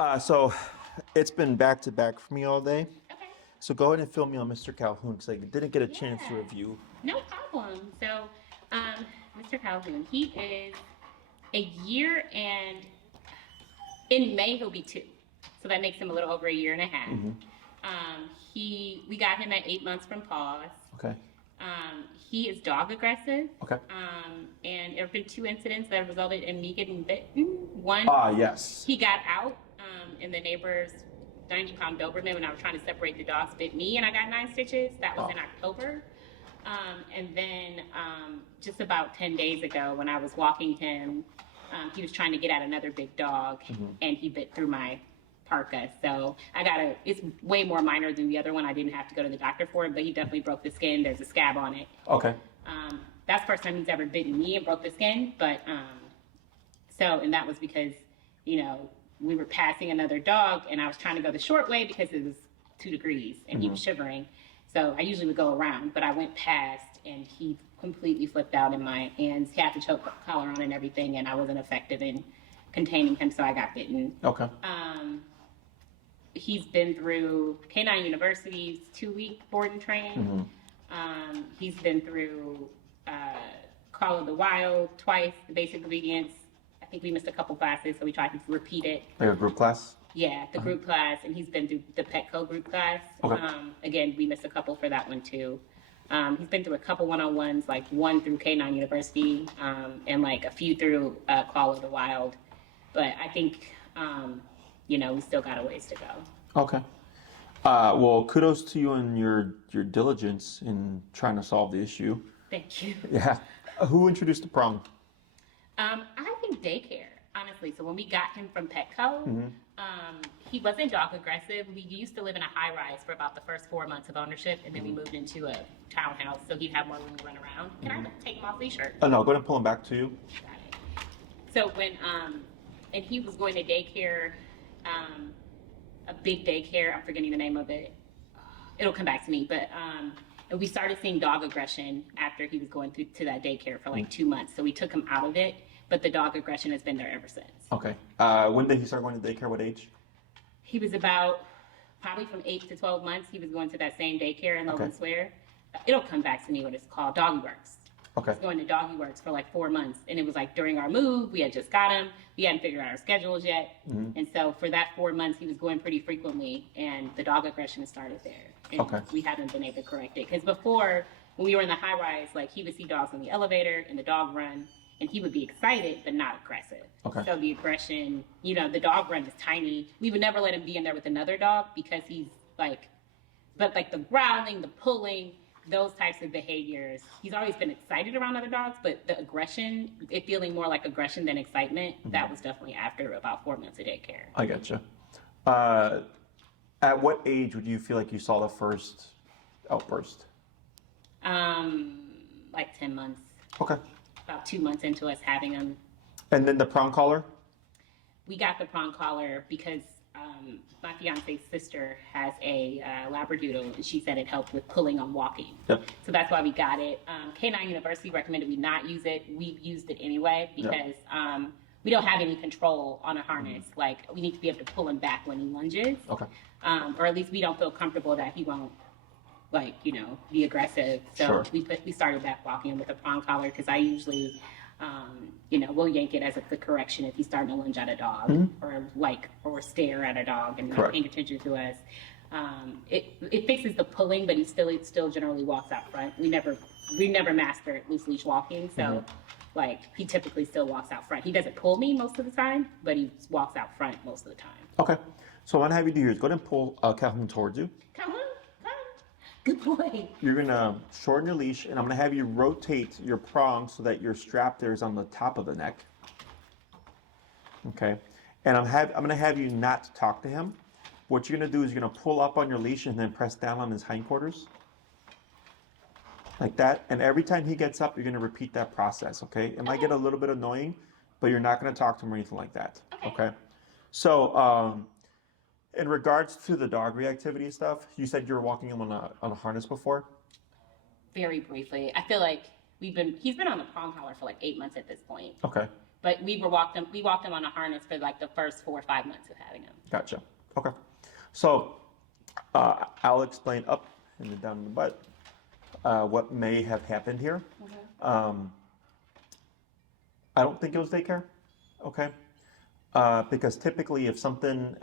So it's been back to back for me all day. Okay. So go ahead and fill me on Mr. Calhoun because I didn't get a chance to Yeah. review. No problem. So, Mr. Calhoun, he is a year and in May he'll be 2. So that makes him a little over a year and a half. We got him at 8 months from paws. Okay. He is dog aggressive. Okay. And there have been 2 incidents that resulted in me getting bitten. One, Yes. he got out, and the neighbor's 90-pound Doberman, when I was trying to separate the dogs, bit me, and I got 9 stitches. That was in October. And then just about 10 days ago, when I was walking him, he was trying to get at another big dog, and he bit through my parka. So it's way more minor than the other one. I didn't have to go to the doctor for it, but he definitely broke the skin. There's a scab on it. Okay. That's the first time he's ever bitten me and broke the skin. But and that was because, we were passing another dog, and I was trying to go the short way because it was 2 degrees, and he was shivering. So I usually would go around, but I went past, and he completely flipped out in my hands. He had the choke collar on and everything, and I wasn't effective in containing him, so I got bitten. Okay. He's been through Canine University's 2-week board and train. He's been through Call of the Wild twice, the Basic Obedience. I think we missed a couple classes, so we tried to repeat it. Like a group class? Yeah, the group class, and he's been through the Petco group class. Okay. Again, we missed a couple for that one too. He's been through a couple one-on-ones, like 1 through Canine University, and like a few through Call of the Wild. But I think, we still got a ways to go. Okay. Well, kudos to you and your diligence in trying to solve the issue. Thank you. Yeah. Who introduced the prong? I think daycare, honestly. So when we got him from Petco, he wasn't dog aggressive. We used to live in a high rise for about the first 4 months of ownership, and then we moved into a townhouse, so he'd have more room to run around. Can I take him off leash? Or? Oh, no, go ahead and pull him back to you. Got it. So when, and he was going to daycare, a big daycare, I'm forgetting the name of it. It'll come back to me, but, and we started seeing dog aggression after he was going through to that daycare for like 2 months. So we took him out of it, but the dog aggression has been there ever since. Okay. When did he start going to daycare? What age? He was about probably from 8 to 12 months. He was going to that same daycare in Logan Square. It'll come back to me what it's called, Doggy Works. Okay. He was going to Doggy Works for like 4 months, and it was like during our move, we had just got him. We hadn't figured out our schedules yet, and so for that 4 months, he was going pretty frequently, and the dog aggression started there. And we haven't been able to correct it because before, when we were in the high rise, like he would see dogs in the elevator and the dog run, and he would be excited but not aggressive. Okay. So the aggression, the dog run is tiny. We would never let him be in there with another dog because he's like, but like the growling, the pulling, those types of behaviors, he's always been excited around other dogs, but the aggression, it feeling more like aggression than excitement, that was definitely after about 4 months of daycare. I getcha. At what age would you feel like you saw the first outburst? Like 10 months. Okay. About 2 months into us having him. And then the prong collar? We got the prong collar because my fiance's sister has a Labradoodle, and she said it helped with pulling on walking. Yep. So that's why we got it. Canine University recommended we not use it. We used it anyway because we don't have any control on a harness. Like, we need to be able to pull him back when he lunges. Okay. Or at least we don't feel comfortable that he won't, be aggressive. So we started back walking him with a prong collar because I usually, we'll yank it as a quick correction if he's starting to lunge at a dog or stare at a dog and not paying attention to us. It fixes the pulling, but he still generally walks out front. We never mastered loose leash walking, so he typically still walks out front. He doesn't pull me most of the time, but he walks out front most of the time. Okay. So what I'm going to have you do here is go ahead and pull Calhoun towards you. Calhoun, come. Good boy. You're going to shorten your leash, and I'm going to have you rotate your prong so that your strap there is on the top of the neck. Okay. And I'm going to have you not talk to him. What you're going to do is you're going to pull up on your leash and then press down on his hindquarters. Like that. And every time he gets up, you're going to repeat that process, okay? It might get a little bit annoying, but you're not going to talk to him or anything like that, okay? So, in regards to the dog reactivity stuff, you said you were walking him on a harness before? Very briefly. I feel like he's been on the prong collar for like 8 months at this point. Okay. But we walked them on a harness for like the first 4 or 5 months of having them. Gotcha. Okay. So I'll explain up and then down in the butt what may have happened here. I don't think it was daycare. Okay. Because typically, if something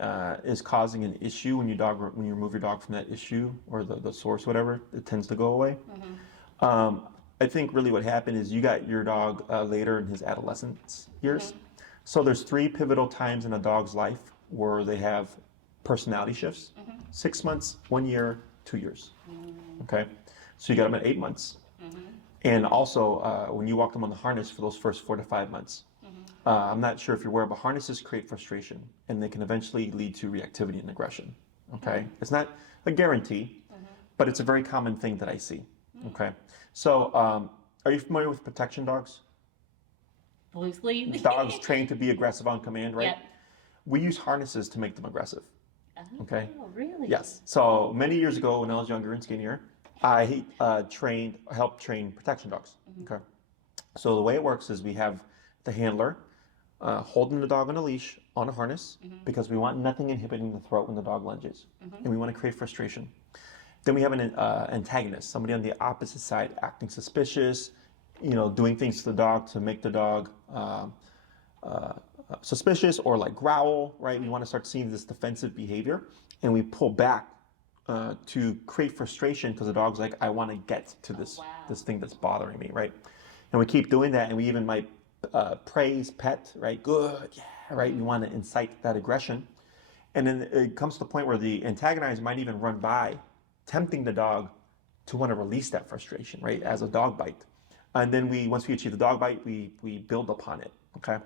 is causing an issue when you remove your dog from that issue or the source, whatever, it tends to go away. I think really what happened is you got your dog later in his adolescence years. So there's 3 pivotal times in a dog's life where they have personality shifts: 6 months, 1 year, 2 years. Okay, so you got them at 8 months, and also when you walk them on the harness for those first 4 to 5 months. I'm not sure if you're aware, but harnesses create frustration, and they can eventually lead to reactivity and aggression. Okay, it's not a guarantee, but it's a very common thing that I see. Okay, so are you familiar with protection dogs? Loosely. Dogs trained to be aggressive on command, right? Yep. We use harnesses to make them aggressive. Okay. Oh, really? Yes. So many years ago, when I was younger and skinnier, I helped train protection dogs. Okay. So the way it works is we have the handler holding the dog on a leash on a harness because we want nothing inhibiting the throat when the dog lunges, and we want to create frustration. Then we have an antagonist, somebody on the opposite side acting suspicious, doing things to the dog to make the dog suspicious or like growl, right? We want to start seeing this defensive behavior, and we pull back to create frustration because the dog's like, I want to get to this thing that's bothering me, right? And we keep doing that, and we even might praise, pet, right? Good, yeah, right? We want to incite that aggression. And then it comes to the point where the antagonizer might even run by, tempting the dog to want to release that frustration, right? As a dog bite. And then once we achieve the dog bite, we build upon it, okay?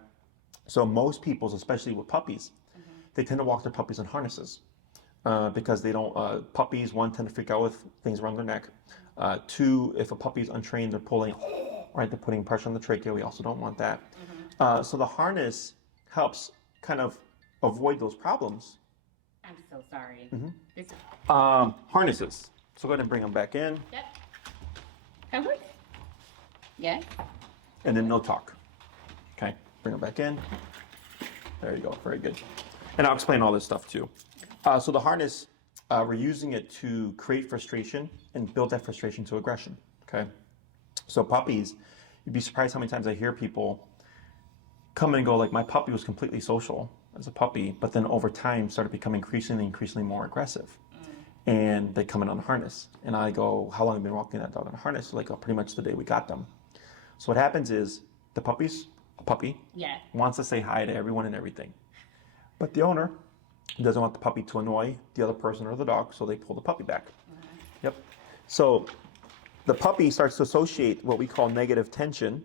So most people, especially with puppies, they tend to walk their puppies in harnesses because they don't, puppies, one, tend to freak out with things around their neck. 2, if a puppy is untrained, they're pulling, right? They're putting pressure on the trachea. We also don't want that. So the harness helps kind of avoid those problems. I'm so sorry. This is... Harnesses. So go ahead and bring them back in. Yep. Covered? Yes. And then no talk. Okay, bring them back in. There you go, very good. And I'll explain all this stuff too. So the harness, we're using it to create frustration and build that frustration to aggression, okay? So puppies, you'd be surprised how many times I hear people come and go like, my puppy was completely social as a puppy, but then over time started becoming increasingly more aggressive. And they come in on a harness. And I go, how long have you been walking that dog on a harness? Like, oh, pretty much the day we got them. So what happens is the puppy wants to say hi to everyone and everything. But the owner doesn't want the puppy to annoy the other person or the dog, so they pull the puppy back. Yep. So the puppy starts to associate what we call negative tension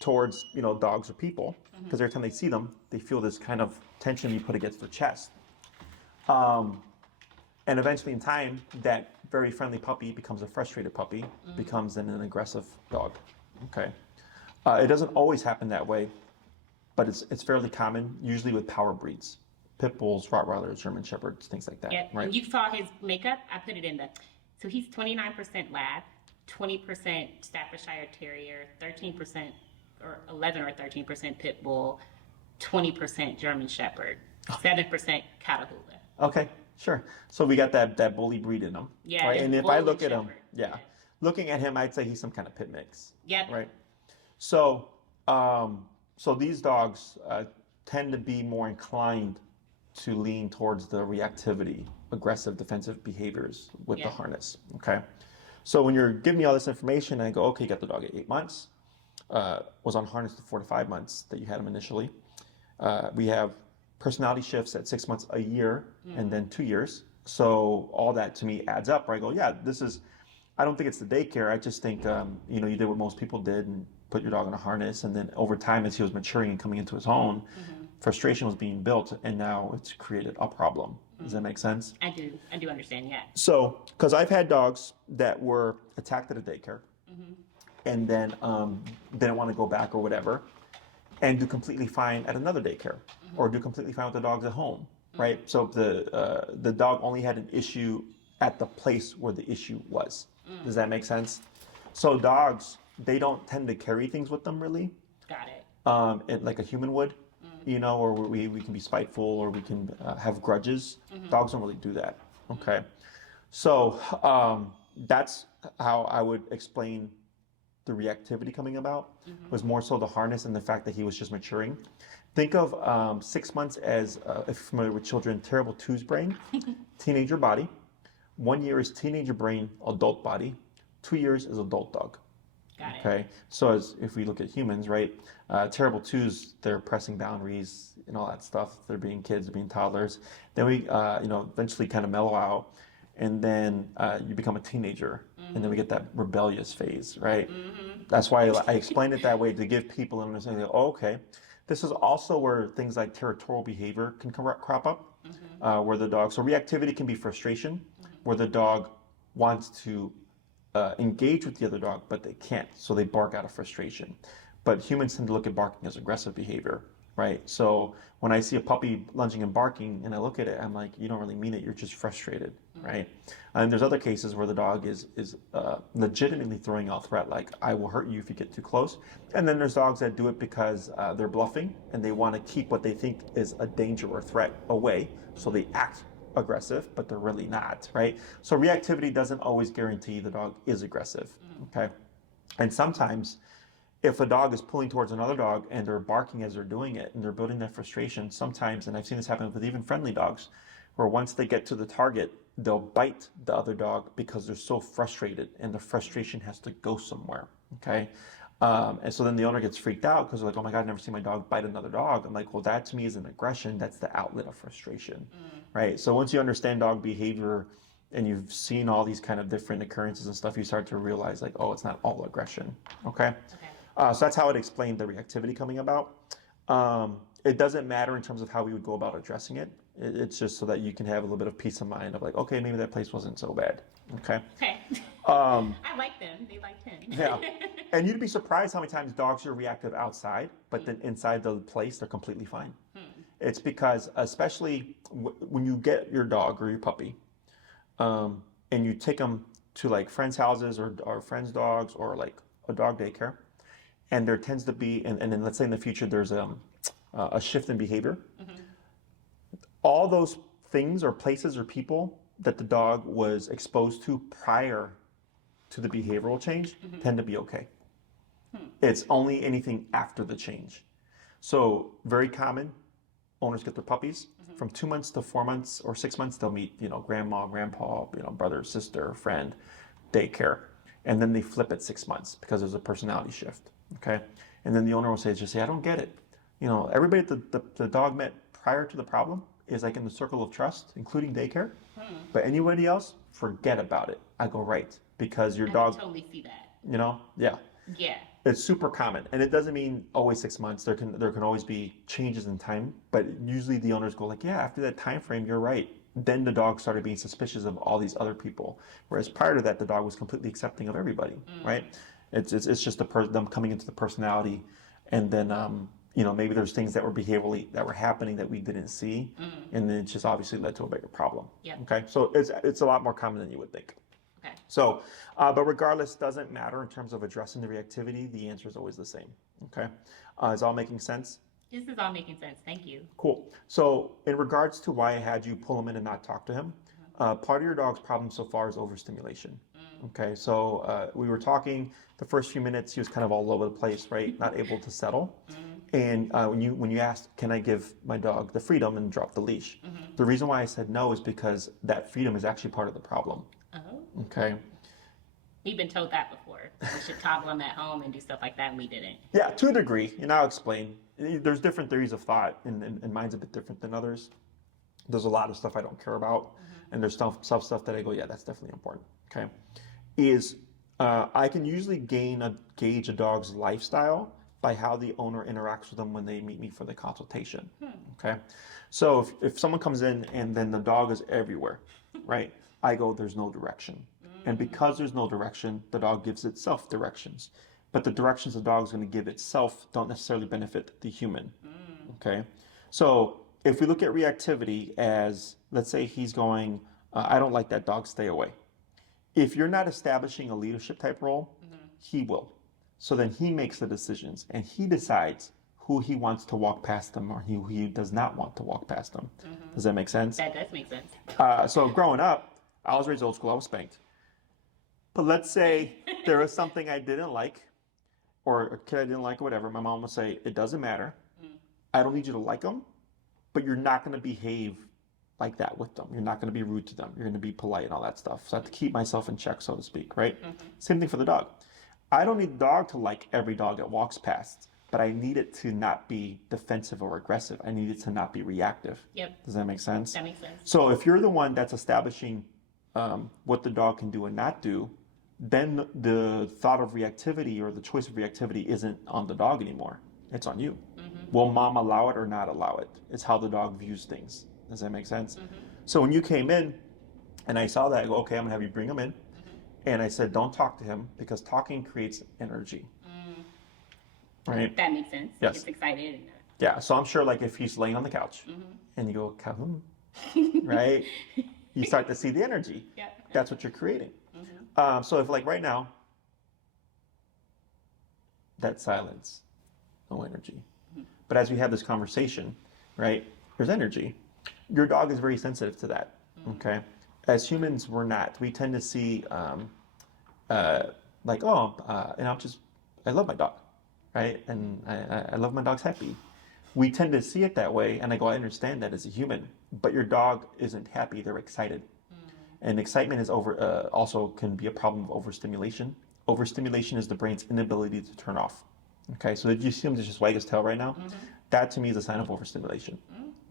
towards, dogs or people, because every time they see them, they feel this kind of tension you put against their chest. And eventually in time, that very friendly puppy becomes a frustrated puppy, becomes then an aggressive dog. Okay. It doesn't always happen that way, but it's fairly common, usually with power breeds. Pit bulls, Rottweilers, German Shepherds, things like that. Yeah, right? and you saw his makeup. I put it in so he's 29% Lab, 20% Staffordshire Terrier, 13% or 11 or 13% Pit Bull, 20% German Shepherd, 7% Calhoun. Okay, sure. So we got that bully breed in him. Yeah. Right? And if I look at him, yeah. Looking at him, I'd say he's some kind of pit mix. Yep. Right. So, so these dogs tend to be more inclined to lean towards the reactivity, aggressive, defensive behaviors with the harness. Okay. So when you're giving me all this information, I go, okay, you got the dog at 8 months, was on harness to 4 to 5 months that you had him initially. We have personality shifts at 6 months, a year, and then 2 years. So all that to me adds up. Where I go, yeah, I don't think it's the daycare. I just think, you did what most people did and put your dog in a harness. And then over time, as he was maturing and coming into his own, frustration was being built, and now it's created a problem. Does that make sense? I do understand, yeah. So, because I've had dogs that were attacked at a daycare and then didn't want to go back or whatever, and do completely fine at another daycare or do completely fine with the dogs at home, right? So the dog only had an issue at the place where the issue was. Does that make sense? So dogs, they don't tend to carry things with them really. Got it. and like a human would, you know, or we can be spiteful or we can have grudges. Dogs don't really do that. Okay. So that's how I would explain the reactivity coming about. Was more so the harness and the fact that he was just maturing. Think of 6 months as, if you're familiar with children, terrible twos brain, teenager body. 1 year is teenager brain, adult body. 2 years is adult dog. Got it. Okay, so as if we look at humans, right? Terrible twos, they're pressing boundaries and all that stuff. They're being kids, being toddlers. Then we, eventually kind of mellow out, and then you become a teenager, and then we get that rebellious phase, right? That's why I explain it that way to give people an understanding. Oh, okay, this is also where things like territorial behavior can crop up, where the dog. So reactivity can be frustration, where the dog wants to engage with the other dog, but they can't, so they bark out of frustration. But humans tend to look at barking as aggressive behavior, right? So when I see a puppy lunging and barking and I look at it, I'm like, you don't really mean it, you're just frustrated, right? And there's other cases where the dog is legitimately throwing out threat, like, I will hurt you if you get too close. And then there's dogs that do it because they're bluffing and they want to keep what they think is a danger or threat away, so they act aggressive, but they're really not, right? So reactivity doesn't always guarantee the dog is aggressive, okay? And sometimes if a dog is pulling towards another dog and they're barking as they're doing it and they're building that frustration, sometimes, and I've seen this happen with even friendly dogs, where once they get to the target, they'll bite the other dog because they're so frustrated and the frustration has to go somewhere, okay? And so then the owner gets freaked out because they're like, oh my God, I've never seen my dog bite another dog. I'm like, well, that to me is an aggression. That's the outlet of frustration, right? So once you understand dog behavior and you've seen all these kind of different occurrences and stuff, you start to realize like, oh, it's not all aggression, okay? So that's how it explained the reactivity coming about. It doesn't matter in terms of how we would go about addressing it. It's just so that you can have a little bit of peace of mind of like, okay, maybe that place wasn't so bad, okay? Okay. I like them. They liked him. Yeah. And you'd be surprised how many times dogs are reactive outside, but then inside the place, they're completely fine. It's because, especially when you get your dog or your puppy, and you take them to like friends' houses or friends' dogs or like a dog daycare, and there tends to be, and then let's say in the future there's a shift in behavior. All those things or places or people that the dog was exposed to prior to the behavioral change tend to be okay. It's only anything after the change. So very common, owners get their puppies. From 2 months to 4 months or 6 months, they'll meet, grandma, grandpa, brother, sister, friend, daycare. And then they flip at 6 months because there's a personality shift, okay? And then the owner will say, I don't get it. Everybody the dog met prior to the problem is like in the circle of trust, including daycare. But anybody else, forget about it. I go, right, because your dog... I totally see that. Yeah. Yeah. It's super common, and it doesn't mean always 6 months. There can always be changes in time, but usually the owners go like, yeah, after that time frame, you're right. Then the dog started being suspicious of all these other people, whereas prior to that, the dog was completely accepting of everybody, right? It's just them coming into the personality, and then maybe there's things that were behaviorally that were happening that we didn't see, and then it just obviously led to a bigger problem. Okay, so it's a lot more common than you would think. Okay. So, but regardless, doesn't matter in terms of addressing the reactivity. The answer is always the same. Okay, is all making sense? This is all making sense. Thank you. Cool. So, in regards to why I had you pull him in and not talk to him, part of your dog's problem so far is overstimulation. Okay, so we were talking the first few minutes. He was kind of all over the place, right? Not able to settle. And when you asked, can I give my dog the freedom and drop the leash? The reason why I said no is because that freedom is actually part of the problem. Oh. Okay. We've been told that before. We should toggle them at home and do stuff like that, and we didn't. Yeah, to a degree, and I'll explain. There's different theories of thought, and mine's a bit different than others. There's a lot of stuff I don't care about, and there's some stuff that I go, yeah, that's definitely important. Okay, I can usually gauge a dog's lifestyle by how the owner interacts with them when they meet me for the consultation. Okay, so if someone comes in and then the dog is everywhere, right? I go, there's no direction. And because there's no direction, the dog gives itself directions. But the directions the dog is going to give itself don't necessarily benefit the human. Okay? So if we look at reactivity as, let's say he's going, I don't like that dog, stay away. If you're not establishing a leadership type role, he will. So then he makes the decisions and he decides who he wants to walk past them or who he does not want to walk past them. Does that make sense? That does make sense. So growing up, I was raised old school. I was spanked. But let's say there was something I didn't like, or a kid I didn't like, or whatever. My mom would say, "It doesn't matter. I don't need you to like them, but you're not going to behave like that with them. You're not going to be rude to them. You're going to be polite and all that stuff." So I have to keep myself in check, so to speak, right? Same thing for the dog. I don't need the dog to like every dog that walks past, but I need it to not be defensive or aggressive. I need it to not be reactive. Yep. Does that make sense? That makes sense. So if you're the one that's establishing what the dog can do and not do, then the thought of reactivity or the choice of reactivity isn't on the dog anymore. It's on you. Will mom allow it or not allow it? It's how the dog views things. Does that make sense? So when you came in and I saw that, I go, okay, I'm gonna have you bring him in. And I said, don't talk to him because talking creates energy. Right? That makes sense. Yes. He gets excited. Yeah, so I'm sure like if he's laying on the couch and you go, Calhoun, right? You start to see the energy. Yep. That's what you're creating. So if like right now, that silence, no energy. But as we have this conversation, right, there's energy. Your dog is very sensitive to that, okay? As humans, we're not. We tend to see like, and I love my dog, right? And I love my dog's happy. We tend to see it that way, and I go, I understand that as a human, but your dog isn't happy, they're excited. And excitement is also can be a problem of overstimulation. Overstimulation is the brain's inability to turn off. Okay, so did you see him just wag his tail right now? That to me is a sign of overstimulation.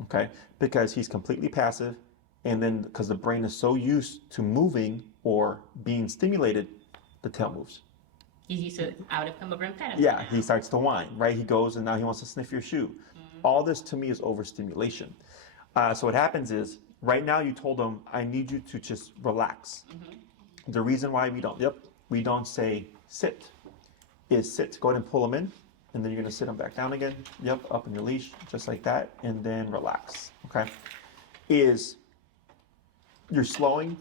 Okay, because he's completely passive, and then because the brain is so used to moving or being stimulated, the tail moves. He's used to, I would have come over and pet him. Yeah, he starts to whine, right? He goes and now he wants to sniff your shoe. All this to me is overstimulation. So what happens is, right now you told him, I need you to just relax. The reason why we don't say sit, is sit. Go ahead and pull him in, and then you're gonna sit him back down again. Yep, up in your leash, just like that, and then relax, okay? Is you're slowing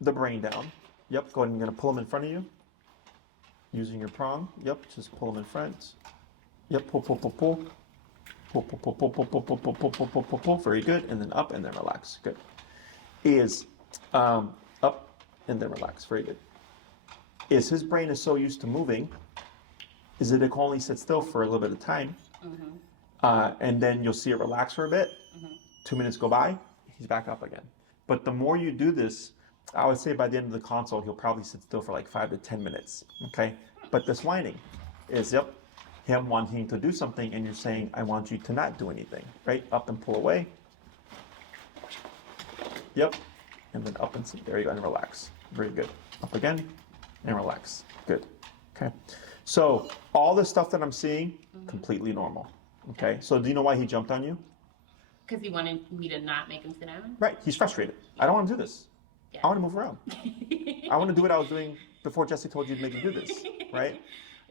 the brain down. Yep, go ahead and you're gonna pull him in front of you. Using your prong, yep, just pull him in front. Yep, pull, pull, pull, pull. Pull, pull, pull, pull, pull, pull, pull, pull, pull, pull, pull, pull, pull. Very good, and then up and then relax. Good. Is up and then relax. Very good. Is his brain is so used to moving, is that it can only sit still for a little bit of time, and then you'll see it relax for a bit. 2 minutes go by, he's back up again. But the more you do this, I would say by the end of the consult, he'll probably sit still for like 5 to 10 minutes. Okay. But this whining is him wanting to do something, and you're saying, I want you to not do anything, right? Up and pull away. Yep. And then up and sit. There you go, and relax. Very good. Up again and relax. Good. Okay. So all the stuff that I'm seeing, completely normal. Okay. So do you know why he jumped on you? Because he wanted me to not make him sit down? Right. He's frustrated. I don't want to do this. Yeah. I want to move around. I want to do what I was doing before Jesse told you to make him do this, right?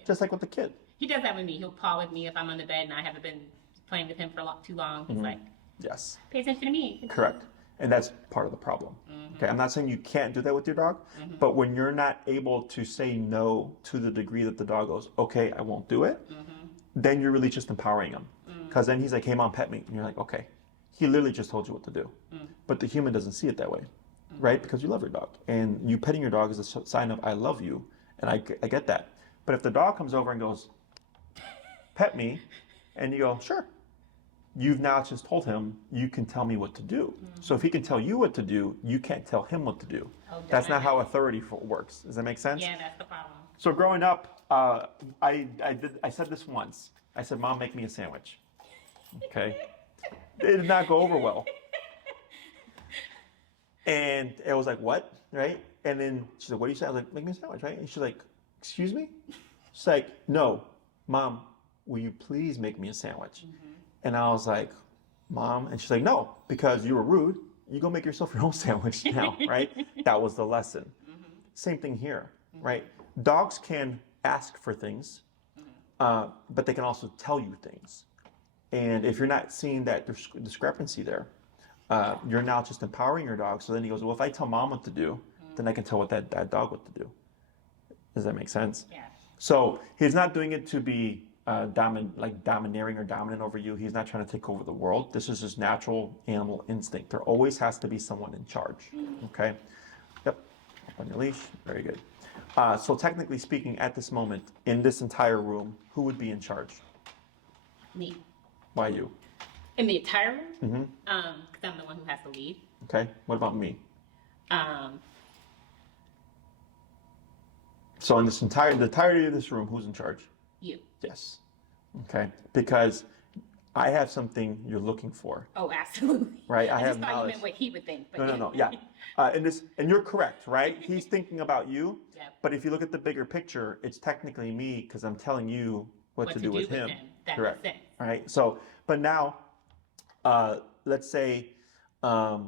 Just like with the kid. He does that with me. He'll paw with me if I'm on the bed and I haven't been playing with him for too long. He's like, yes, pay attention to me. correct. And that's part of the problem. Okay, I'm not saying you can't do that with your dog, but when you're not able to say no to the degree that the dog goes, okay, I won't do it, then you're really just empowering him. Because then he's like, hey, mom, pet me. And you're like, okay. He literally just told you what to do. But the human doesn't see it that way, right? Because you love your dog. And you petting your dog is a sign of I love you. And I get that. But if the dog comes over and goes, pet me, and you go, sure. You've now just told him, you can tell me what to do. So if he can tell you what to do, you can't tell him what to do. Oh, that's not how authority works. Does that make sense? Yeah, that's the problem. So growing up, I said this once. I said, Mom, make me a sandwich. Okay? It did not go over well. And it was like, what? Right? And then she's like, what do you say? I was like, make me a sandwich, right? And she's like, excuse me? She's like, no, Mom, will you please make me a sandwich? And I was like, Mom, and she's like, no, because you were rude. You go make yourself your own sandwich now, right? That was the lesson. Same thing here, right? Dogs can ask for things, but they can also tell you things. And if you're not seeing that discrepancy there, you're now just empowering your dog. So then he goes, well, if I tell Mom what to do, then I can tell that dog what to do. Does that make sense? Yeah. So he's not doing it to be domineering or dominant over you. He's not trying to take over the world. This is his natural animal instinct. There always has to be someone in charge. Okay. Yep. Up on your leash. Very good. So technically speaking, at this moment, in this entire room, who would be in charge? Me. Why you? In the entire room? Because I'm the one who has to lead. Okay. What about me? Um, So in the entirety of this room, who's in charge? you. Yes. Okay. Because I have something you're looking for. Oh, absolutely. Right. I have just thought knowledge. you meant what he would think. But No. Yeah. And you're correct, right? He's thinking about you. Yep. But if you look at the bigger picture, it's technically me because I'm telling you what to do with him. That Correct. makes sense. All right. So, but now, let's say a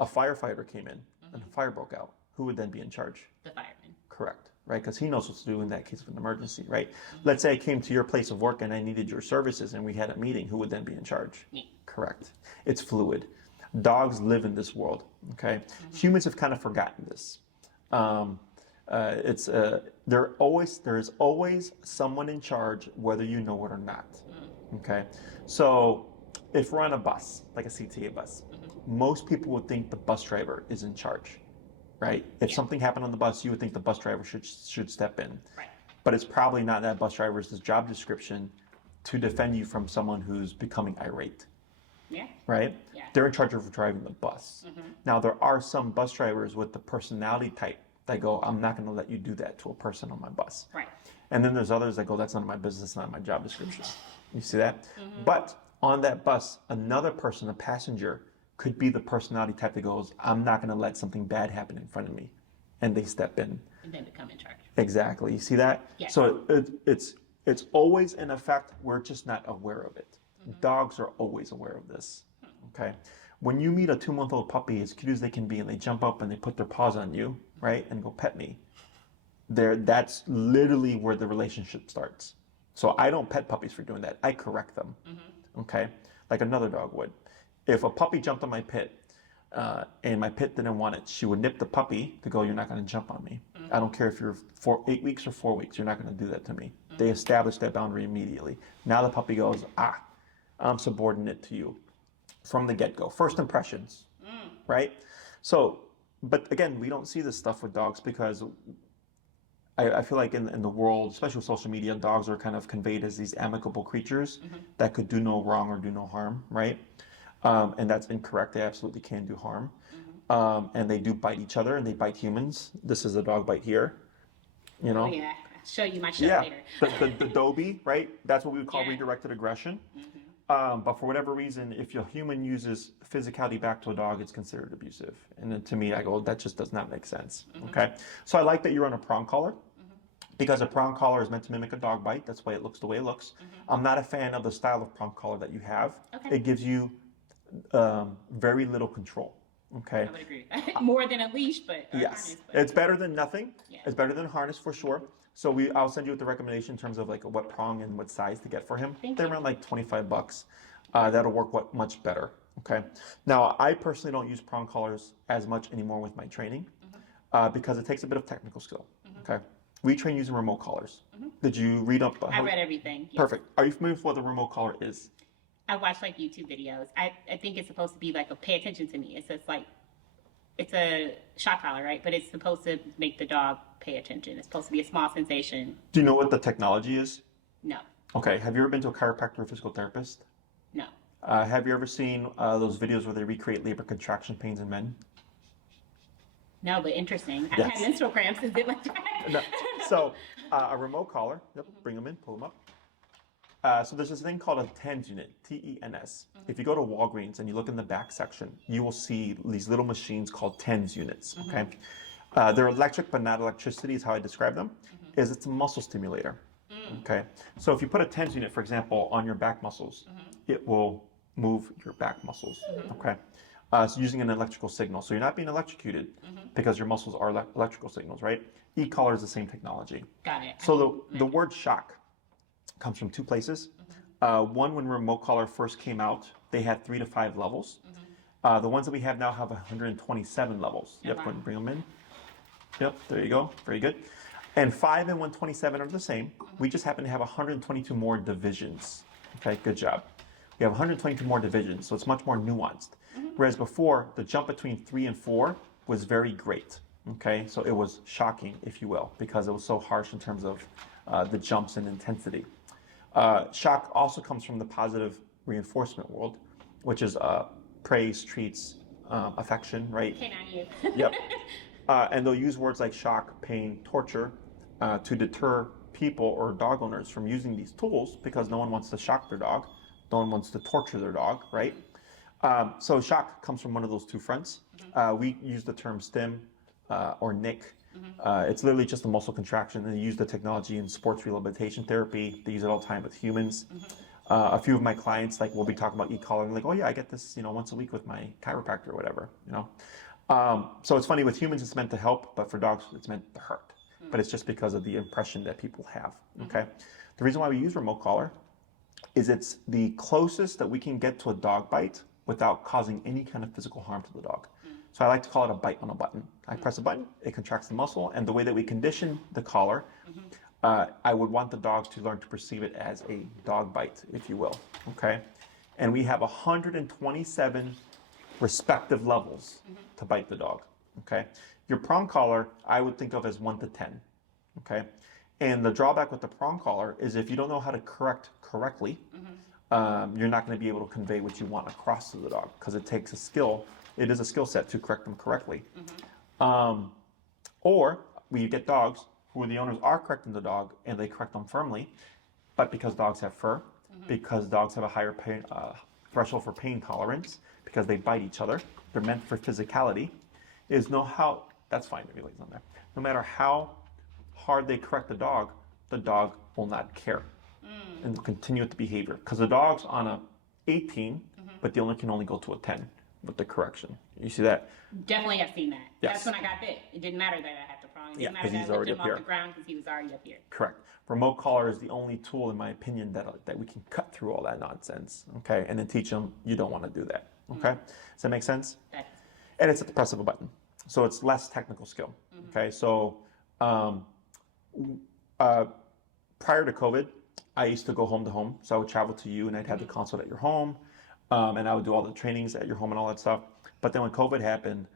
firefighter came in and a fire broke out. Who would then be in charge? The fireman. Correct. Right? Because he knows what to do in that case of an emergency, right? Let's say I came to your place of work and I needed your services and we had a meeting. Who would then be in charge? Me. Correct. It's fluid. Dogs live in this world, okay? Humans have kind of forgotten this. There's always someone in charge, whether you know it or not, okay? So if we're on a bus, like a CTA bus, most people would think the bus driver is in charge. Right? If something happened on the bus, you would think the bus driver should step in. Right. But it's probably not that bus driver's job description to defend you from someone who's becoming irate. Yeah. Right? Yeah. They're in charge of driving the bus. Now, there are some bus drivers with the personality type that go, I'm not going to let you do that to a person on my bus. Right. And then there's others that go, that's none of my business, not my job description. You see that? But on that bus, another person, a passenger, could be the personality type that goes, I'm not going to let something bad happen in front of me. And they step in. And then become in charge. Exactly. You see that? Yes. So it's always in effect. We're just not aware of it. Dogs are always aware of this. Okay. When you meet a 2-month-old puppy, as cute as they can be, and they jump up and they put their paws on you, right, and go pet me, that's literally where the relationship starts. So I don't pet puppies for doing that. I correct them. Okay. Like another dog would. If a puppy jumped on my pit and my pit didn't want it, she would nip the puppy to go, you're not going to jump on me. I don't care if you're 8 weeks or 4 weeks, you're not going to do that to me. They establish that boundary immediately. Now the puppy goes, I'm subordinate to you from the get-go. First impressions, right? So, but again, we don't see this stuff with dogs because I feel like in the world, especially with social media, dogs are kind of conveyed as these amicable creatures that could do no wrong or do no harm, right? And that's incorrect. They absolutely can do harm. And they do bite each other and they bite humans. This is a dog bite here, you know? Oh, yeah. I'll show you my show later. the Dobie, right? That's what we would call Yeah. redirected aggression. But for whatever reason, if a human uses physicality back to a dog, it's considered abusive. And then to me, I go, that just does not make sense. Okay. So I like that you're on a prong collar because a prong collar is meant to mimic a dog bite. That's why it looks the way it looks. I'm not a fan of the style of prong collar that you have. Okay. It gives you very little control. Okay. I would agree. More than a leash, but or Yes, harness, but it's better than nothing. Yeah. It's better than harness for sure. So I'll send you with the recommendation in terms of like what prong and what size to get for him. Thank They're you. around like $25. That'll work much better. Okay. Now I personally don't use prong collars as much anymore with my training because it takes a bit of technical skill. Okay. We train using remote collars. Did you read up? I read everything. Yes. Perfect. Are you familiar with what the remote collar is? I watch like YouTube videos. I think it's supposed to be like a pay attention to me. It's just like it's a shock collar, right? But it's supposed to make the dog pay attention. It's supposed to be a small sensation. Do you know what the technology is? No, Okay. Have you ever been to a chiropractor or physical therapist? no. Have you ever seen those videos where they recreate labor contraction pains in men? No, but interesting. I've Yes. had menstrual cramps and bit like that. No. So a remote collar, yep, bring them in, pull them up. So there's this thing called a TENS unit, TENS. If you go to Walgreens and you look in the back section, you will see these little machines called TENS units, okay? They're electric, but not electricity is how I describe them, is it's a muscle stimulator, okay? So if you put a TENS unit, for example, on your back muscles, it will move your back muscles, okay? So using an electrical signal. So you're not being electrocuted because your muscles are electrical signals, right? E-collar is the same technology. Got it. So the word shock comes from two places. One, when remote collar first came out, they had 3 to 5 levels. The ones that we have now have 127 levels. Yep, wow. go ahead and bring them in. Yep, there you go. Very good. And 5 and 127 are the same. We just happen to have 122 more divisions. Okay, good job. We have 122 more divisions, so it's much more nuanced. Whereas before, the jump between 3 and 4 was very great. Okay, so it was shocking, if you will, because it was so harsh in terms of the jumps in intensity. Shock also comes from the positive reinforcement world, which is praise, treats, affection, right? Canine you. Yep. And they'll use words like shock, pain, torture to deter people or dog owners from using these tools because no one wants to shock their dog. No one wants to torture their dog, right? So shock comes from one of those two fronts. We use the term stim or nick. It's literally just a muscle contraction, and they use the technology in sports rehabilitation therapy. They use it all the time with humans. A few of my clients, like, we'll be talking about e-collar, like, oh yeah, I get this, once a week with my chiropractor or whatever, So it's funny, with humans it's meant to help, but for dogs it's meant to hurt. But it's just because of the impression that people have, okay? The reason why we use remote collar is it's the closest that we can get to a dog bite without causing any kind of physical harm to the dog. So I like to call it a bite on a button. I press a button, it contracts the muscle, and the way that we condition the collar, I would want the dog to learn to perceive it as a dog bite, if you will, okay? And we have 127 respective levels to bite the dog, okay? Your prong collar, I would think of as 1 to 10, okay? And the drawback with the prong collar is if you don't know how to correct correctly, you're not going to be able to convey what you want across to the dog, because it takes a skill. It is a skill set to correct them correctly. Or we get dogs who the owners are correcting the dog and they correct them firmly, but because dogs have fur, because dogs have a higher pain, threshold for pain tolerance, because they bite each other, they're meant for physicality, that's fine, maybe legs on there. No matter how hard they correct the dog will not care and will continue with the behavior. Because the dog's on a 18, but they can only go to a 10 with the correction. You see that? Definitely have seen that. Yes. That's when I got bit. It didn't matter that I had the prong. It Yeah, didn't matter 'cause that he's I already lifted him up off here. the ground because he was already up here. Correct. Remote collar is the only tool, in my opinion, that we can cut through all that nonsense, okay? And then teach them you don't want to do that, okay? Does that make sense? That's And it's at the press of a button. So it's less technical skill, okay? So prior to COVID, I used to go home to home. So I would travel to you and I'd have the consult at your home, and I would do all the trainings at your home and all that stuff. But then when COVID happened,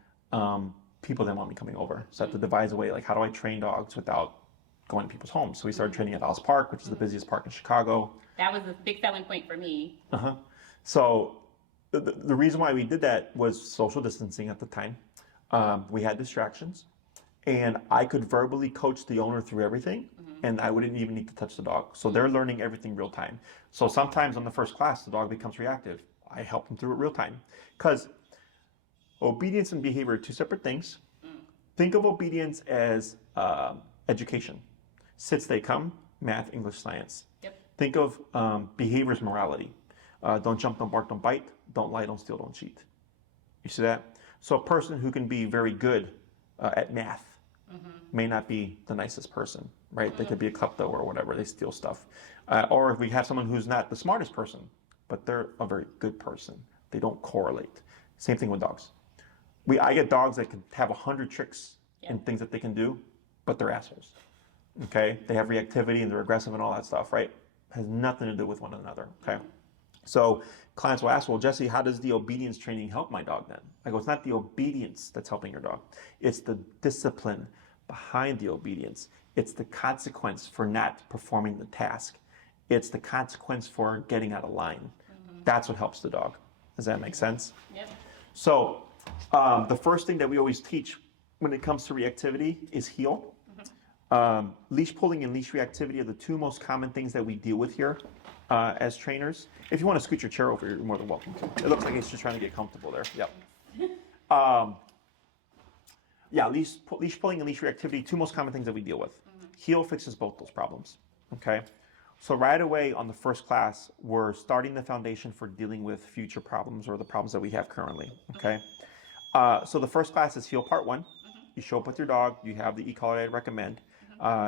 people didn't want me coming over. So I had to devise a way, like, how do I train dogs without going to people's homes? So we started training at Allis Park, which is the busiest park in Chicago. That was a big selling point for me. So the reason why we did that was social distancing at the time. We had distractions, and I could verbally coach the owner through everything, and I wouldn't even need to touch the dog. So they're learning everything real time. So sometimes on the first class, the dog becomes reactive. I help them through it real time. Because obedience and behavior are two separate things. Think of obedience as education. Sit, stay, come, math, English, science. Yep. Think of behavior as morality. Don't jump, don't bark, don't bite, don't lie, don't steal, don't cheat. You see that? So a person who can be very good at math may not be the nicest person, right? They could be a klepto or whatever, they steal stuff. Or if we have someone who's not the smartest person, but they're a very good person, they don't correlate. Same thing with dogs. I get dogs that can have 100 tricks and things that they can do, but they're assholes. Okay? They have reactivity and they're aggressive and all that stuff, right? Has nothing to do with one another, okay? So clients will ask, well, Jesse, how does the obedience training help my dog then? I go, it's not the obedience that's helping your dog. It's the discipline behind the obedience. It's the consequence for not performing the task. It's the consequence for getting out of line. That's what helps the dog. Does that make sense? Yep. So the first thing that we always teach when it comes to reactivity is heel. Leash pulling and leash reactivity are the two most common things that we deal with here as trainers. If you want to scoot your chair over, you're more than welcome to. It looks like he's just trying to get comfortable there. Yep. Leash pulling and leash reactivity, two most common things that we deal with. Heel fixes both those problems. Okay. So right away on the first class, we're starting the foundation for dealing with future problems or the problems that we have currently. Okay. So the first class is heel part 1. You show up with your dog. You have the e-collar I recommend.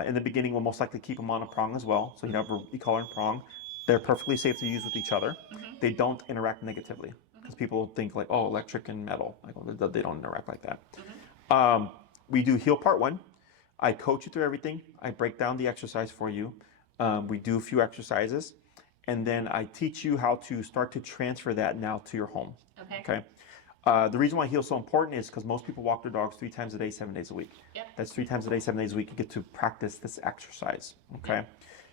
In the beginning, we'll most likely keep them on a prong as well. So you have an e-collar and prong. They're perfectly safe to use with each other. They don't interact negatively because people think like, oh, electric and metal. Like, they don't interact like that. We do heel part 1. I coach you through everything. I break down the exercise for you. We do a few exercises, and then I teach you how to start to transfer that now to your home. Okay. The reason why heel's so important is because most people walk their dogs 3 times a day, 7 days a week. Yep. That's 3 times a day, 7 days a week. You get to practice this exercise. Okay.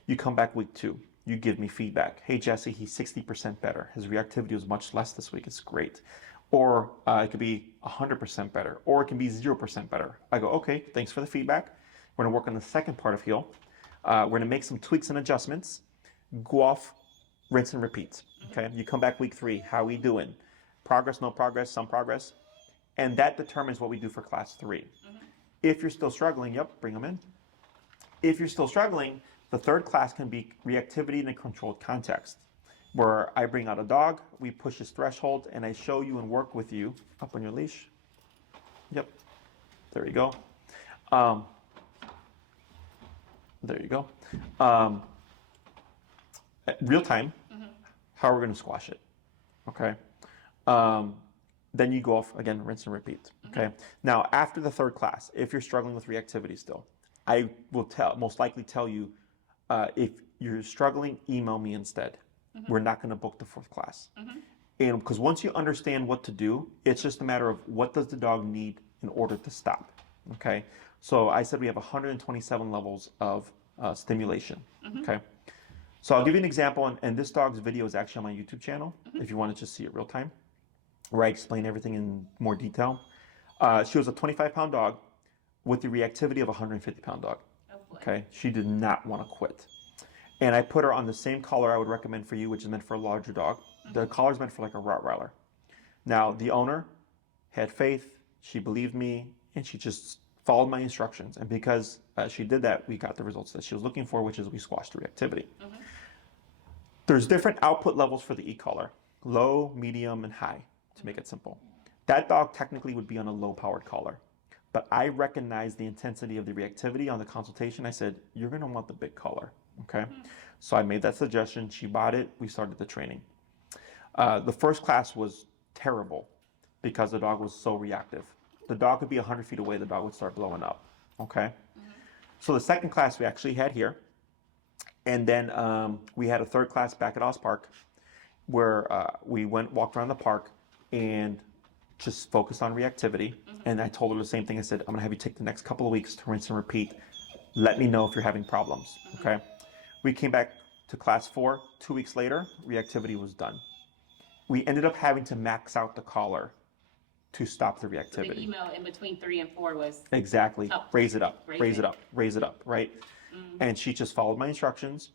You come back week 2. You give me feedback. Hey, Jesse, he's 60% better. His reactivity was much less this week. It's great. Or it could be 100% better, or it can be 0% better. I go, okay, thanks for the feedback. We're gonna work on the second part of heel. We're gonna make some tweaks and adjustments. Go off, rinse and repeat. Okay, you come back week 3. How we doing? Progress, no progress, some progress, and that determines what we do for class 3. If you're still struggling, yep, bring them in. If you're still struggling, the third class can be reactivity in a controlled context, where I bring out a dog, we push his threshold, and I show you and work with you up on your leash. Yep, there you go. There you go. Real time, how we're going to squash it. Okay. Then you go off again, rinse and repeat. Okay. Now, after the third class, if you're struggling with reactivity still, I will most likely tell you, if you're struggling, email me instead. We're not going to book the 4th class. And because once you understand what to do, it's just a matter of what does the dog need in order to stop. Okay. So I said we have 127 levels of stimulation. Okay. So I'll give you an example, and this dog's video is actually on my YouTube channel, if you want to just see it real time, where I explain everything in more detail. She was a 25-pound dog with the reactivity of a 150-pound dog. Okay, she did not want to quit. And I put her on the same collar I would recommend for you, which is meant for a larger dog. The collar is meant for like a Rottweiler. Now, the owner had faith, she believed me, and she just followed my instructions. And because she did that, we got the results that she was looking for, which is we squashed the reactivity. There's different output levels for the e-collar, low, medium, and high, to make it simple. That dog technically would be on a low-powered collar. But I recognized the intensity of the reactivity on the consultation. I said, you're going to want the big collar. Okay. So I made that suggestion. She bought it. We started the training. The first class was terrible because the dog was so reactive. The dog could be 100 feet away. The dog would start blowing up. Okay. So the second class we actually had here. And then we had a third class back at Oz Park where we walked around the park and just focused on reactivity. And I told her the same thing. I said, I'm going to have you take the next couple of weeks to rinse and repeat. Let me know if you're having problems. Okay. We came back to class 4. 2 weeks later, reactivity was done. We ended up having to max out the collar to stop the reactivity. So the email in between 3 and 4 was exactly raise it up, raise it up, raise it up, right? And she just followed my instructions.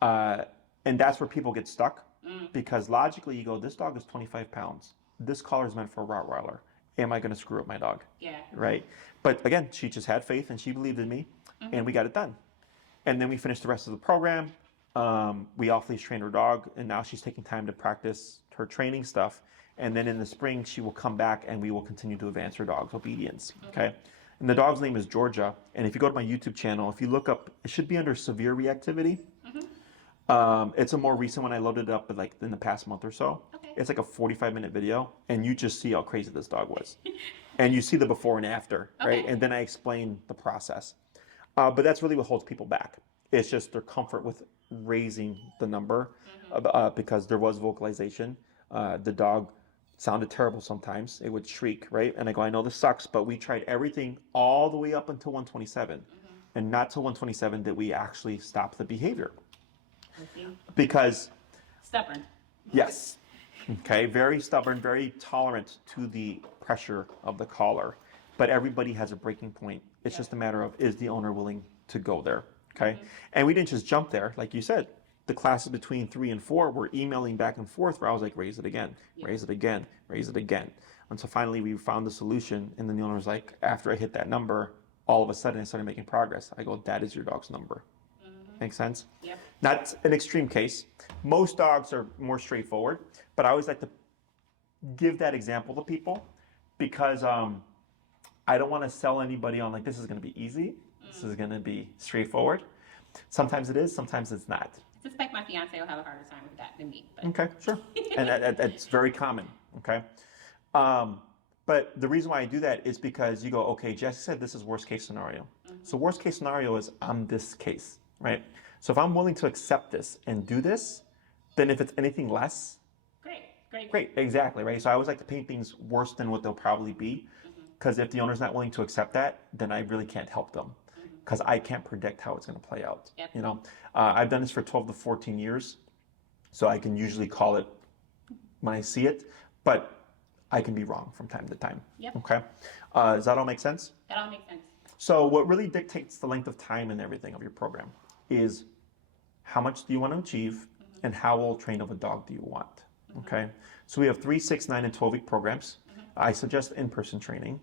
And that's where people get stuck because logically you go, this dog is 25 pounds. This collar is meant for a Rottweiler. Am I going to screw up my dog? Yeah. Right? But again, she just had faith and she believed in me and we got it done. And then we finished the rest of the program. We off-leash trained her dog, and now she's taking time to practice her training stuff. And then in the spring, she will come back, and we will continue to advance her dog's obedience. Okay. And the dog's name is Georgia. And if you go to my YouTube channel, if you look up, it should be under severe reactivity. It's a more recent one. I loaded it up like in the past month or so. Okay. It's like a 45-minute video, and you just see how crazy this dog was. And you see the before and after, right? And then I explain the process. But that's really what holds people back. It's just their comfort with raising the number because there was vocalization. The dog sounded terrible sometimes. It would shriek, right? And I go, I know this sucks, but we tried everything all the way up until 127. And not till 127 did we actually stop the behavior. Because... Stubborn. Yes. Okay, very stubborn, very tolerant to the pressure of the collar. But everybody has a breaking point. It's just a matter of, is the owner willing to go there? Okay. And we didn't just jump there. Like you said, the classes between 3 and 4 were emailing back and forth where I was like, raise it again, raise it again, raise it again. Until finally we found the solution. And then the owner was like, after I hit that number, all of a sudden I started making progress. I go, that is your dog's number. Make sense? Yep. Not an extreme case. Most dogs are more straightforward, but I always like to give that example to people because I don't want to sell anybody on like, this is going to be easy. This is going to be straightforward. Sometimes it is, sometimes it's not. I suspect my fiance will have a harder time with that than me. But. Okay, sure. And that's very common, okay? But the reason why I do that is because you go, okay, Jesse said this is worst case scenario. So worst case scenario is I'm this case, right? So if I'm willing to accept this and do this, then if it's anything less, great, exactly, right? So I always like to paint things worse than what they'll probably be, because if the owner's not willing to accept that, then I really can't help them, because I can't predict how it's going to play out. Yep. You know, I've done this for 12 to 14 years, so I can usually call it when I see it, but I can be wrong from time to time. Yep. Okay, does that all make sense? That all makes sense. So what really dictates the length of time and everything of your program is how much do you want to achieve, and how well trained of a dog do you want? Okay, so we have 3, 6, 9, and 12-week programs. I suggest in-person training.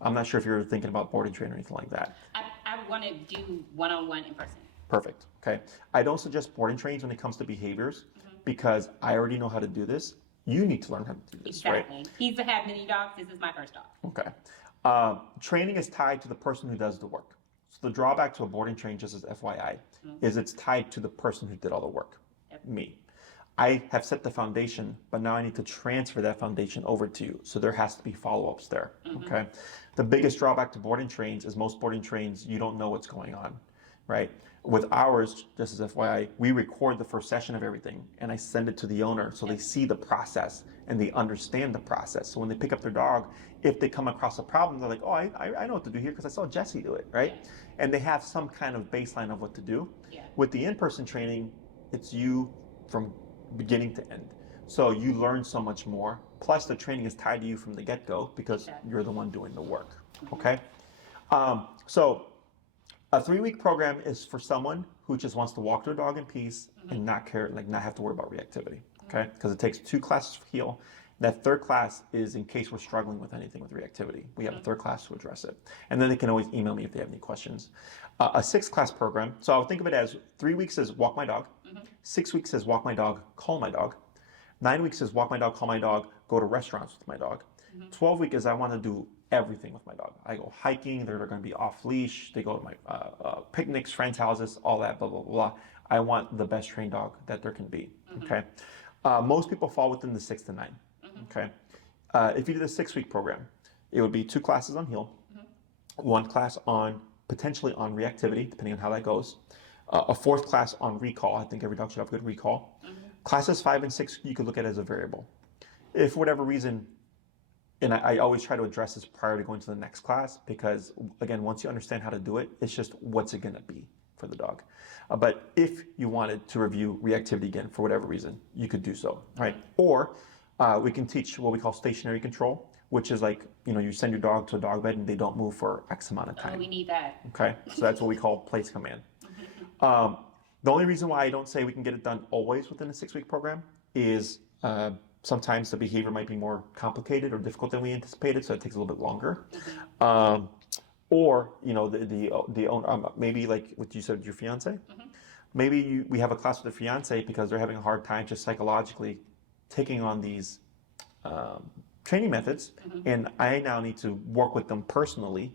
I'm not sure if you're thinking about board and train or anything like that. I want to do one-on-one in person. Perfect. Okay, I don't suggest board and trains when it comes to behaviors, because I already know how to do this. You need to learn how to do this, Exactly. right? He's had many dogs. This is my first dog. Okay. Training is tied to the person who does the work. So the drawback to a board and train, just as FYI, is it's tied to the person who did all the work, me. I have set the foundation, but now I need to transfer that foundation over to you. So there has to be follow-ups there, okay? The biggest drawback to board and trains is most board and trains, you don't know what's going on, right? With ours, just as FYI, we record the first session of everything and I send it to the owner so they see the process and they understand the process. So when they pick up their dog, if they come across a problem, they're like, oh, I know what to do here because I saw Jesse do it, right? And they have some kind of baseline of what to do. With the in-person training, it's you from beginning to end. So you learn so much more. Plus the training is tied to you from the get-go because you're the one doing the work, okay? So a 3-week program is for someone who just wants to walk their dog in peace and not care, like not have to worry about reactivity, okay? Because it takes 2 classes for heal. That 3rd class is in case we're struggling with anything with reactivity. We have a 3rd class to address it. And then they can always email me if they have any questions. A 6-class program, so I'll think of it as 3 weeks is walk my dog, 6 weeks is walk my dog, call my dog, 9 weeks is walk my dog, call my dog, go to restaurants with my dog. 12 week is I want to do everything with my dog. I go hiking, they're going to be off leash, they go to my picnics, friends' houses, all that, blah, blah, blah. I want the best trained dog that there can be, okay? Most people fall within the 6 to 9, okay? If you did a 6-week program, it would be 2 classes on heal, 1 class on potentially on reactivity, depending on how that goes, a 4th class on recall. I think every dog should have good recall. Classes 5 and 6, you could look at as a variable. If for whatever reason, and I always try to address this prior to going to the next class, because again, once you understand how to do it, it's just what's it gonna be for the dog. But if you wanted to review reactivity again for whatever reason, you could do so, right? Or we can teach what we call stationary control, which is like, you know, you send your dog to a dog bed and they don't move for X amount of time. Oh, we need that. Okay, so that's what we call place command. The only reason why I don't say we can get it done always within a 6-week program is sometimes the behavior might be more complicated or difficult than we anticipated, so it takes a little bit longer. Or, you know, maybe like what you said with your fiance, maybe we have a class with the fiance because they're having a hard time just psychologically taking on these training methods, and I now need to work with them personally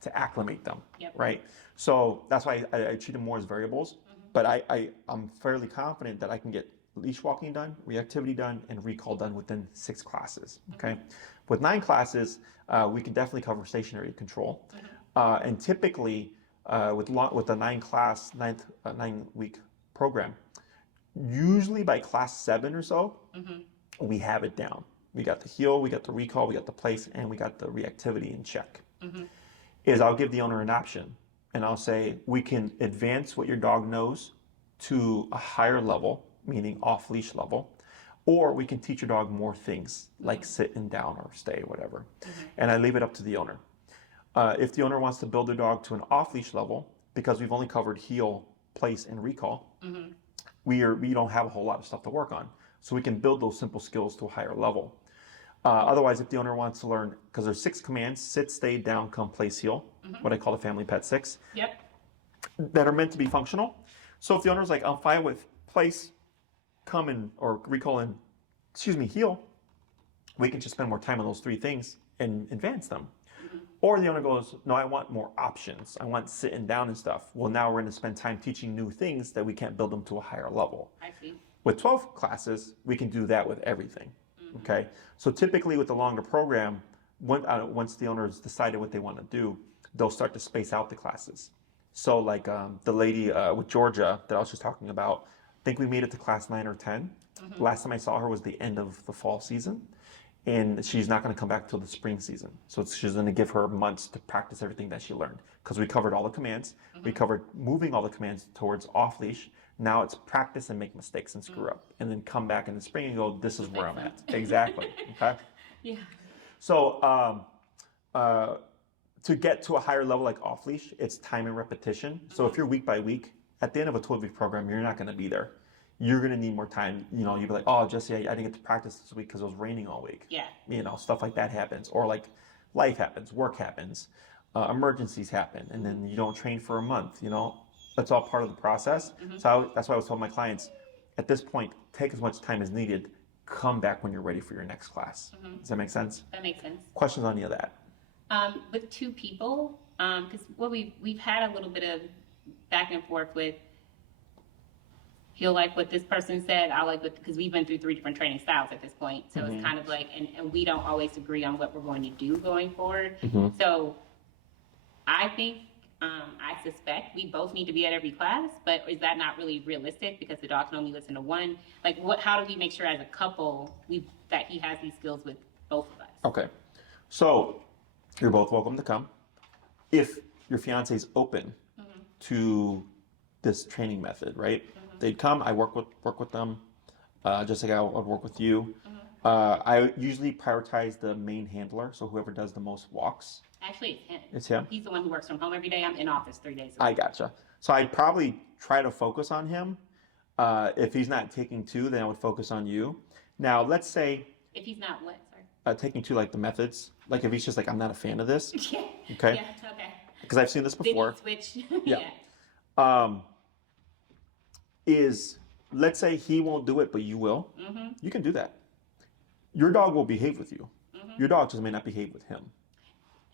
to acclimate them, right? So that's why I treat them more as variables, but I'm fairly confident that I can get leash walking done, reactivity done, and recall done within 6 classes, okay? With 9 classes, we can definitely cover stationary control. And typically, with the 9-week program, usually by class 7 or so, we have it down. We got the heal, we got the recall, we got the place, and we got the reactivity in check. Is I'll give the owner an option, and I'll say, we can advance what your dog knows to a higher level, meaning off-leash level, or we can teach your dog more things, like sit and down or stay, whatever. And I leave it up to the owner. If the owner wants to build their dog to an off-leash level, because we've only covered heel, place, and recall, we don't have a whole lot of stuff to work on. So we can build those simple skills to a higher level. Otherwise, if the owner wants to learn, because there's 6 commands, sit, stay, down, come, place, heel, what I call the family pet 6, that are meant to be functional. So if the owner's like, I'm fine with place, come, or recall, and, heal, we can just spend more time on those 3 things and advance them. Or the owner goes, no, I want more options. I want sitting down and stuff. Well, now we're going to spend time teaching new things that we can't build them to a higher level. I see. With 12 classes, we can do that with everything, okay? So typically with the longer program, once the owner's decided what they want to do, they'll start to space out the classes. So like the lady with Georgia that I was just talking about, I think we made it to class 9 or 10. Last time I saw her was the end of the fall season, and she's not going to come back till the spring season. So she's going to give her months to practice everything that she learned, because we covered all the commands. We covered moving all the commands towards off leash. Now it's practice and make mistakes and screw up, and then come back in the spring and go, this is where I'm at. Exactly. Okay. Yeah. So to get to a higher level like off leash, it's time and repetition. So if you're week by week, at the end of a 12-week program, you're not going to be there. You're going to need more time. You know, you'll be like, oh, Jesse, I didn't get to practice this week because it was raining all week. Yeah. You know, stuff like that happens. Or like life happens, work happens, emergencies happen, and then you don't train for a month. You know, that's all part of the process. So that's why I was telling my clients, at this point, take as much time as needed. Come back when you're ready for your next class. Does that make sense? That makes sense. Questions on any of that? With two people, because we've had a little bit of back and forth with, he'll like what this person said, I like what, because we've been through 3 different training styles at this point. So it's kind of like, and we don't always agree on what we're going to do going forward. So I think, I suspect we both need to be at every class, but is that not really realistic because the dog can only listen to one? Like how do we make sure as a couple that he has these skills with both of us? Okay. So you're both welcome to come. If your fiance is open to this training method, right? They'd come. I work with them, just like I would work with you. I usually prioritize the main handler, so whoever does the most walks. Actually, it's him. It's him? He's the one who works from home every day. I'm in office 3 days a week. I gotcha. So I'd probably try to focus on him. If he's not taking 2, then I would focus on you. Now, let's say... If he's not what, sorry? Taking 2, like the methods. Like if he's just like, I'm not a fan of this. Yeah. Okay? Yeah, okay. Because I've seen this before. Did he switch? Yeah. Let's say he won't do it, but you will. You can do that. Your dog will behave with you. Your dog just may not behave with him.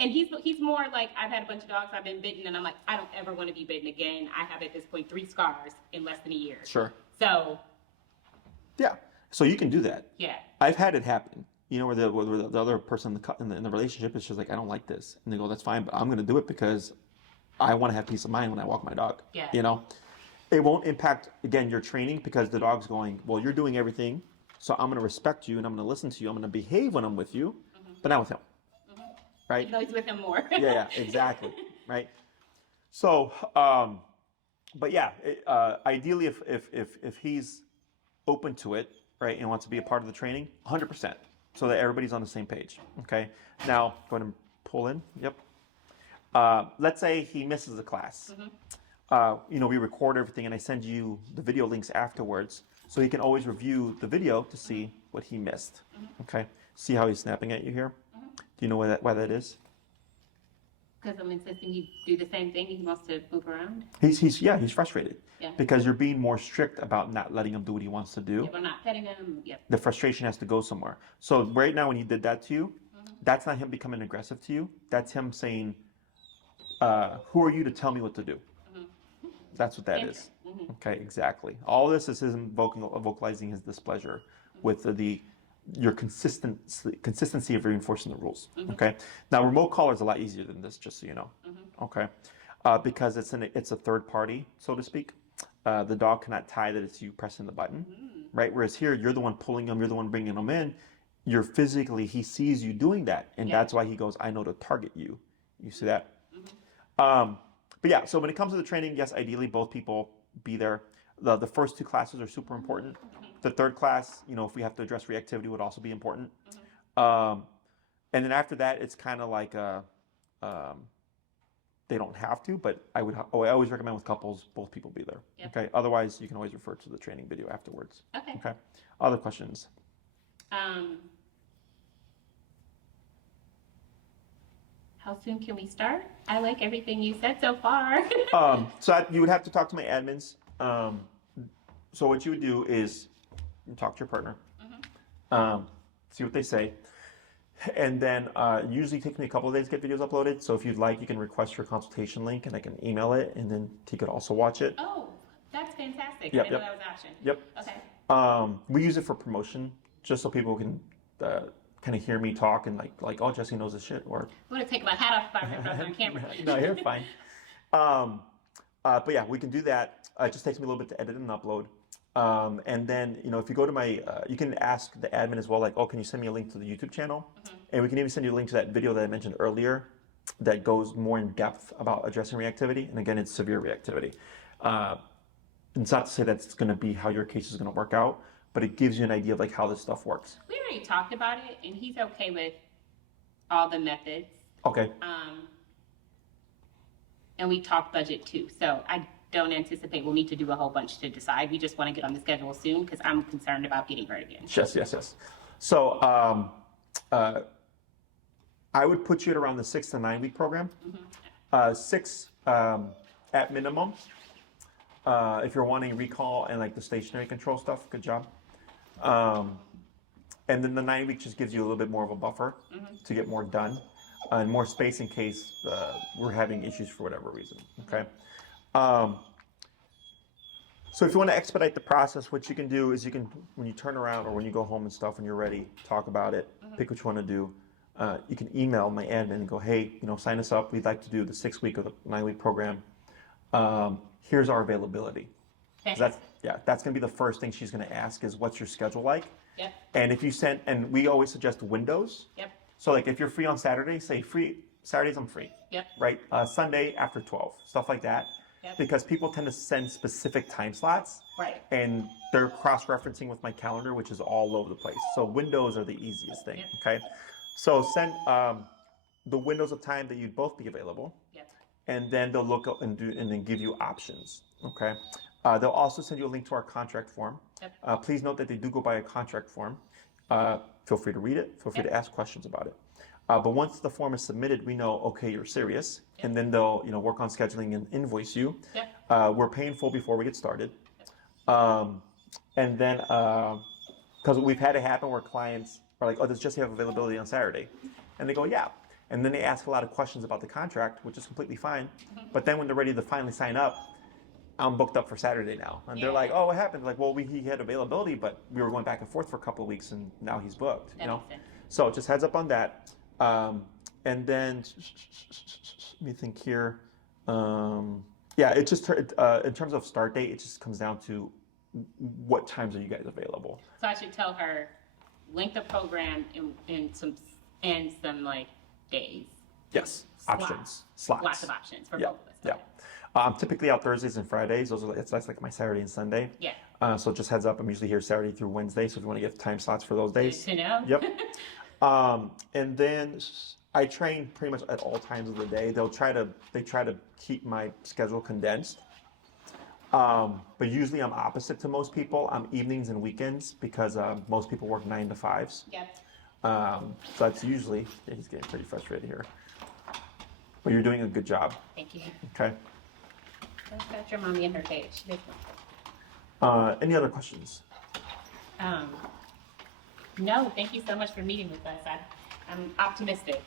And he's more like, I've had a bunch of dogs, I've been bitten, and I'm like, I don't ever want to be bitten again. I have at this point 3 scars in less than a year. Sure. So. Yeah. So you can do that. Yeah. I've had it happen. You know, where the other person in the relationship is just like, I don't like this. And they go, that's fine, but I'm going to do it because I want to have peace of mind when I walk my dog. Yeah. You know? It won't impact, again, your training because the dog's going, well, you're doing everything, so I'm going to respect you and I'm going to listen to you. I'm going to behave when I'm with you, but not with him. Right? Even though he's with him more. Yeah, exactly. Right? So, but yeah, ideally if he's open to it, right, and wants to be a part of the training, 100%, so that everybody's on the same page. Okay? Now, go ahead and pull in. Yep. Let's say he misses a class. You know, we record everything and I send you the video links afterwards, so he can always review the video to see what he missed. Okay? See how he's snapping at you here? Do you know why that is? Because I'm insisting he do the same thing. He wants to move around. He's frustrated. Yeah. Because you're being more strict about not letting him do what he wants to do. If I'm not petting him, yep. The frustration has to go somewhere. So right now when he did that to you, that's not him becoming aggressive to you. That's him saying, who are you to tell me what to do? That's what that is. Okay, exactly. All this is him vocalizing his displeasure with your consistency of reinforcing the rules. Okay. Now, remote collar is a lot easier than this, just so you know. Okay, because it's a third party, so to speak. The dog cannot tie that it's you pressing the button, right? Whereas here, you're the one pulling him, you're the one bringing him in. You're physically, he sees you doing that, and that's why he goes, I know to target you. You see that? But yeah, so when it comes to the training, yes, ideally both people be there. The first 2 classes are super important. The third class, you know, if we have to address reactivity, would also be important. And then after that, it's kind of like they don't have to, but I always recommend with couples, both people be there. Okay. Otherwise, you can always refer to the training video afterwards. Okay. Other questions? How soon can we start? I like everything you said so far. So you would have to talk to my admins. So what you would do is talk to your partner, see what they say, and then usually takes me a couple of days to get videos uploaded. So if you'd like, you can request your consultation link and I can email it, and then he could also watch it. Oh, that's fantastic. I didn't know that was an option. Yep. Okay. We use it for promotion, just so people can kind of hear me talk and like, oh, Jesse knows this shit, or I'm gonna take my hat off if I was on camera. no, you're fine. But yeah, we can do that. It just takes me a little bit to edit and upload. And then, you know, if you go to my, you can ask the admin as well, like, oh, can you send me a link to the YouTube channel? And we can even send you a link to that video that I mentioned earlier that goes more in depth about addressing reactivity. And again, it's severe reactivity. It's not to say that's going to be how your case is going to work out, but it gives you an idea of like how this stuff works. We already talked about it, and he's okay with all the methods. Okay. And we talked budget too. So I don't anticipate we'll need to do a whole bunch to decide. We just want to get on the schedule soon because I'm concerned about getting hurt again. Yes. So I would put you at around the 6 to 9 week program. 6 at minimum. If you're wanting recall and like the stationary control stuff, good job. And then the 9 week just gives you a little bit more of a buffer to get more done and more space in case we're having issues for whatever reason. Okay. So if you want to expedite the process, what you can do is you can, when you turn around or when you go home and stuff, when you're ready, talk about it, pick what you want to do. You can email my admin and go, hey, you know, sign us up. We'd like to do the 6 week or the 9 week program. Here's our availability. That's going to be the first thing she's going to ask is what's your schedule like? Yep. And if you send, and we always suggest windows. Yep. So like if you're free on Saturday, say free, Saturdays I'm free. Yep. Right? Sunday after 12, stuff like that. Yep. Because people tend to send specific time slots. Right. And they're cross-referencing with my calendar, which is all over the place. So windows are the easiest thing, okay? So send the windows of time that you'd both be available. Yep. And then they'll look up and then give you options, okay? They'll also send you a link to our contract form. Yep. Please note that they do go by a contract form. Feel free to read it. Feel free to ask questions about it. But once the form is submitted, we know, okay, you're serious. Yep. And then they'll, you know, work on scheduling and invoice you. Yep. We're paying full before we get started. Yep. And then, because we've had it happen where clients are like, oh, does Jesse have availability on Saturday? And they go, yeah. And then they ask a lot of questions about the contract, which is completely fine. But then when they're ready to finally sign up, I'm booked up for Saturday now. And they're like, oh, what happened? Like, well, he had availability, but we were going back and forth for a couple of weeks, and now he's booked. You know? So just heads up on that. And then, let me think here. Yeah, it just, in terms of start date, it just comes down to what times are you guys available. So I should tell her length of program and some like days. Yes, options, slots. Lots of options for both of us. Yeah. I'm typically out Thursdays and Fridays. That's like my Saturday and Sunday. Yeah. So just heads up, I'm usually here Saturday through Wednesday. So if you want to get time slots for those days. Good to know. Yep. And then I train pretty much at all times of the day. They try to keep my schedule condensed. But usually I'm opposite to most people. I'm evenings and weekends because most people work 9 to 5s. Yep. So that's usually, he's getting pretty frustrated here. But you're doing a good job. Thank you. Okay. Let's got your mommy in her cage. Any other questions? No, thank you so much for meeting with us. I'm optimistic.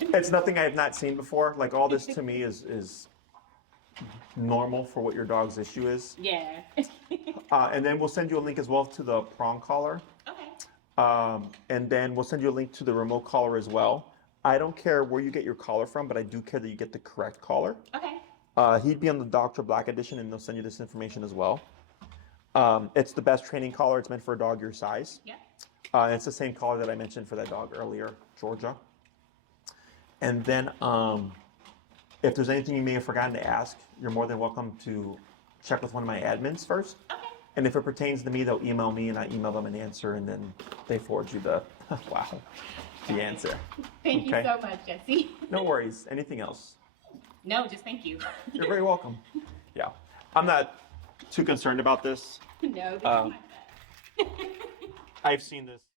It's nothing I have not seen before. Like all this to me is normal for what your dog's issue is. Yeah. And then we'll send you a link as well to the prong collar. Okay. And then we'll send you a link to the remote collar as well. I don't care where you get your collar from, but I do care that you get the correct collar. Okay. He'd be on the Dr. Black edition, and they'll send you this information as well. It's the best training collar. It's meant for a dog your size. Yeah. It's the same collar that I mentioned for that dog earlier, Georgia. And then if there's anything you may have forgotten to ask, you're more than welcome to check with one of my admins first. Okay. And if it pertains to me, they'll email me, and I email them an answer, and then they forward you the the answer. Thank you so much, Jesse. No worries. Anything else? No, just thank you. You're very welcome. Yeah. I'm not too concerned about this. No, this is my bad. I've seen this.